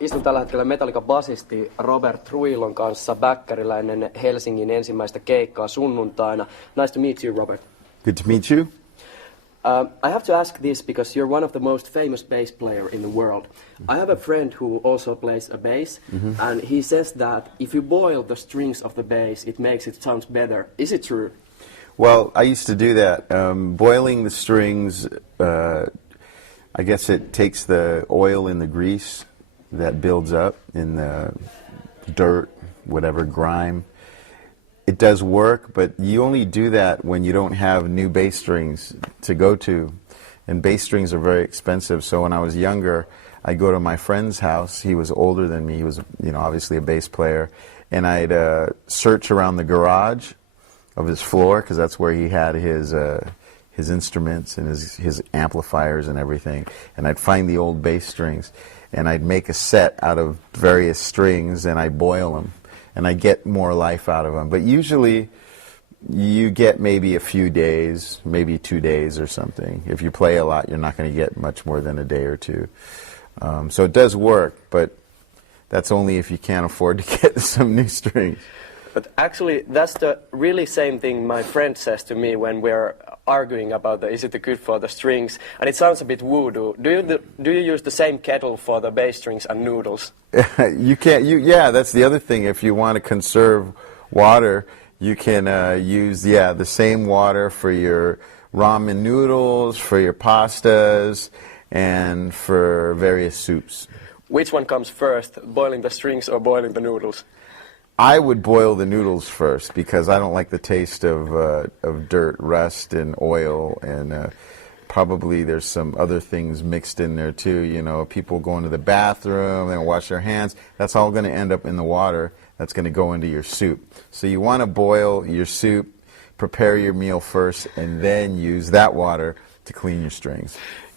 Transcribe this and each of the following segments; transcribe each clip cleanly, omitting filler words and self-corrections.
Istun tällä hetkellä Metallica-basisti Robert Trujillon kanssa bäkkärillä ennen Helsingin ensimmäistä keikkaa sunnuntaina. Nice to meet you, Robert. Good to meet you. I have to ask this because you're one of the most famous bass player in the world. I have a friend who also plays a bass, and he says that if you boil the strings of the bass, it makes it sound better. Is it true? Well, I used to do that. Boiling the strings, I guess it takes the oil and the grease that builds up in the dirt, whatever, grime. It does work, but you only do that when you don't have new bass strings to go to. And bass strings are very expensive, so when I was younger, I'd go to my friend's house. He was older than me. He was, obviously a bass player. And I'd search around the garage of his floor, because that's where he had his instruments and his amplifiers and everything. And I'd find the old bass strings, and I'd make a set out of various strings, and I'd boil them. And I get more life out of them. But usually you get maybe a few days, maybe 2 days or something. If you play a lot, you're not going to get much more than a day or two. So it does work, but that's only if you can't afford to get some new strings. But actually, that's the really same thing my friend says to me when we're arguing about is it good for the strings, and it sounds a bit voodoo. Do you use the same kettle for the bass strings and noodles? You can't. Yeah, that's the other thing. If you want to conserve water, you can use the same water for your ramen noodles, for your pastas, and for various soups. Which one comes first, boiling the strings or boiling the noodles? I would boil the noodles first because I don't like the taste of dirt, rust, and oil, and probably there's some other things mixed in there too. People go into the bathroom and wash their hands. That's all going to end up in the water. That's going to go into your soup. So you want to boil your soup, prepare your meal first, and then use that water to clean your strings.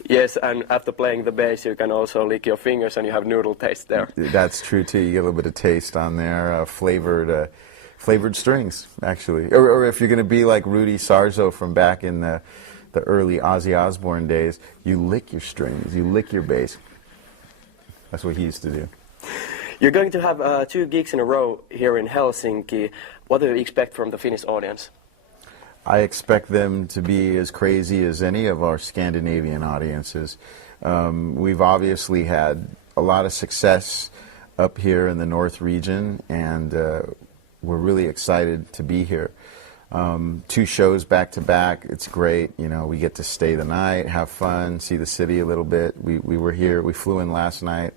Yes, and after playing the bass, you can also lick your fingers and you have noodle taste there. That's true too. You get a little bit of taste on there, flavored strings, actually. Or if you're going to be like Rudy Sarzo from back in the early Ozzy Osbourne days, you lick your strings, you lick your bass. That's what he used to do. You're going to have 2 gigs in a row here in Helsinki. What do you expect from the Finnish audience? I expect them to be as crazy as any of our Scandinavian audiences. We've obviously had a lot of success up here in the North region, and we're really excited to be here. 2 shows back to back, it's great. We get to stay the night, have fun, see the city a little bit. We were here, we flew in last night,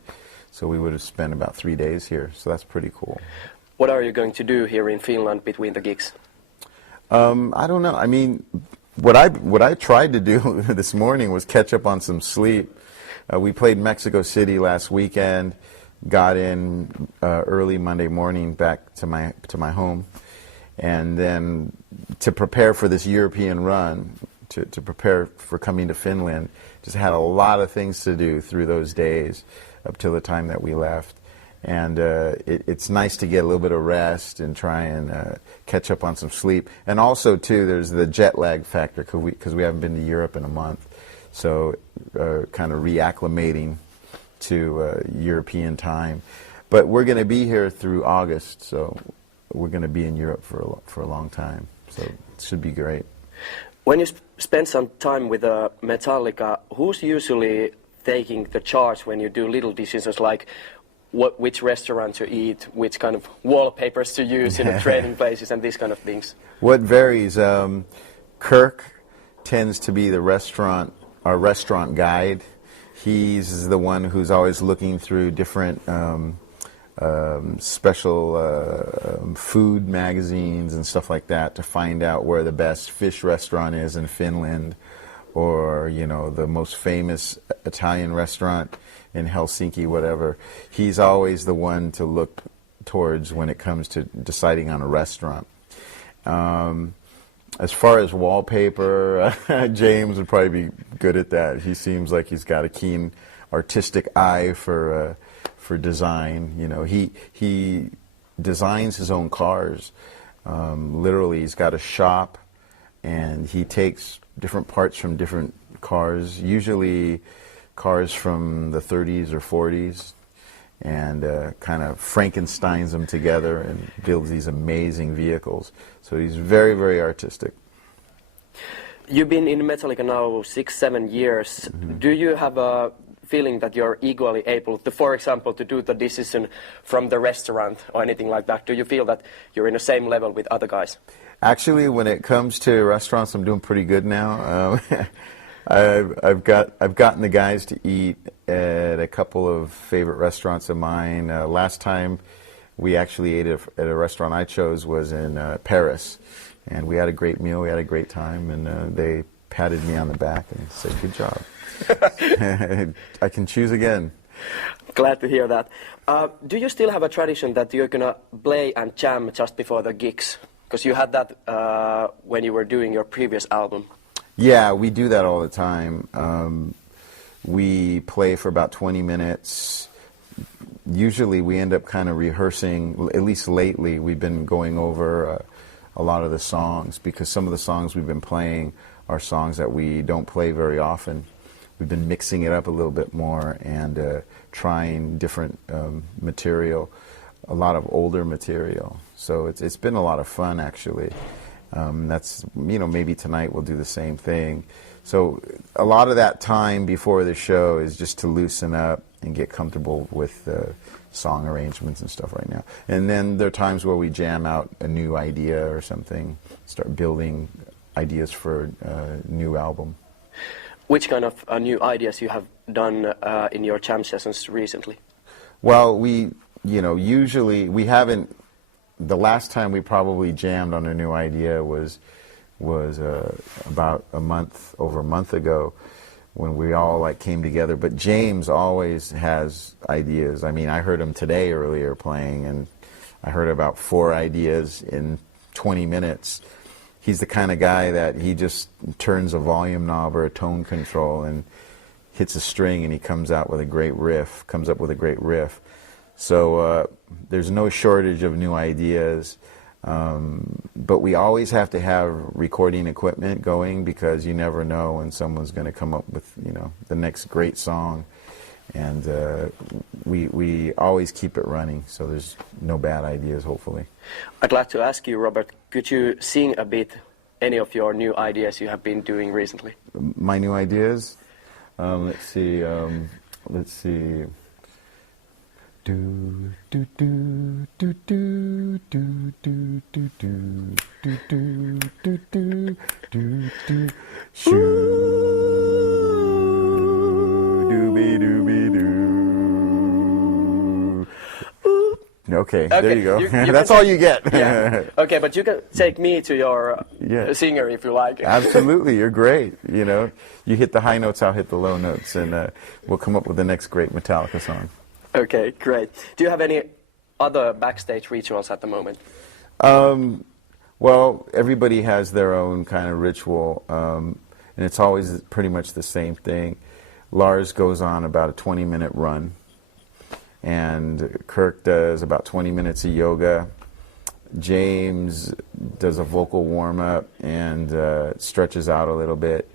so we would have spent about 3 days here, so that's pretty cool. What are you going to do here in Finland between the gigs? I don't know. I mean, what I tried to do this morning was catch up on some sleep. We played Mexico City last weekend, got in early Monday morning back to my home, and then to prepare for this European run, to prepare for coming to Finland, just had a lot of things to do through those days up till the time that we left. And it's nice to get a little bit of rest and try and catch up on some sleep. And also, too, there's the jet lag factor because we haven't been to Europe in a month. So kind of reacclimating to European time. But we're going to be here through August, so we're going to be in Europe for a long time. So it should be great. When you spend some time with Metallica, who's usually taking the charge when you do little decisions like which restaurant to eat, which kind of wallpapers to use in the training places, and these kind of things? What varies. Kirk tends to be our restaurant guide. He's the one who's always looking through different special food magazines and stuff like that to find out where the best fish restaurant is in Finland, or the most famous Italian restaurant in Helsinki, whatever. He's always the one to look towards when it comes to deciding on a restaurant. As far as wallpaper, James would probably be good at that. He seems like he's got a keen artistic eye for design. He designs his own cars. Literally, he's got a shop, and he takes different parts from different cars, usually cars from the 30s or 40s, and kind of Frankensteins them together and builds these amazing vehicles. So he's very, very artistic. You've been in Metallica now 6-7 years. Do you have a feeling that you're equally able to, for example, to do the decision from the restaurant or anything like that? Do you feel that you're in the same level with other guys? Actually, when it comes to restaurants, I'm doing pretty good now. I've gotten the guys to eat at a couple of favorite restaurants of mine. Last time we actually ate at a restaurant I chose was in Paris, and we had a great meal. We had a great time, and they patted me on the back and said, "Good job." I can choose again. Glad to hear that. Do you still have a tradition that you're gonna play and jam just before the gigs? Because you had that when you were doing your previous album. Yeah, we do that all the time. We play for about 20 minutes. Usually we end up kind of rehearsing, at least lately, we've been going over a lot of the songs, because some of the songs we've been playing are songs that we don't play very often. We've been mixing it up a little bit more and trying different material, a lot of older material. So it's been a lot of fun, actually. That's, you know, maybe tonight we'll do the same thing. So a lot of that time before the show is just to loosen up and get comfortable with song arrangements and stuff right now. And then there are times where we jam out a new idea or something, start building ideas for a new album. Which kind of new ideas you have done in your jam sessions recently? Well, usually we haven't. The last time we probably jammed on a new idea was about over a month ago, when we all came together. But James always has ideas. I mean, I heard him today earlier playing, and I heard about 4 ideas in 20 minutes. He's the kind of guy that he just turns a volume knob or a tone control and hits a string, and he comes up with a great riff. So there's no shortage of new ideas, but we always have to have recording equipment going, because you never know when someone's going to come up with, the next great song, and we always keep it running, so there's no bad ideas, hopefully. I'd like to ask you, Robert, could you sing a bit any of your new ideas you have been doing recently? My new ideas? Let's see. Do do do do do do do do do do do do do do do shoo dooby dooby doo. Okay, there you go. That's all you get. Yeah. Okay, but you can take me to your singer if you like. Absolutely, you're great. You hit the high notes, I'll hit the low notes, and we'll come up with the next great Metallica song. Okay, great. Do you have any other backstage rituals at the moment? Well, everybody has their own kind of ritual, and it's always pretty much the same thing. Lars goes on about a 20-minute run, and Kirk does about 20 minutes of yoga. James does a vocal warm-up and stretches out a little bit.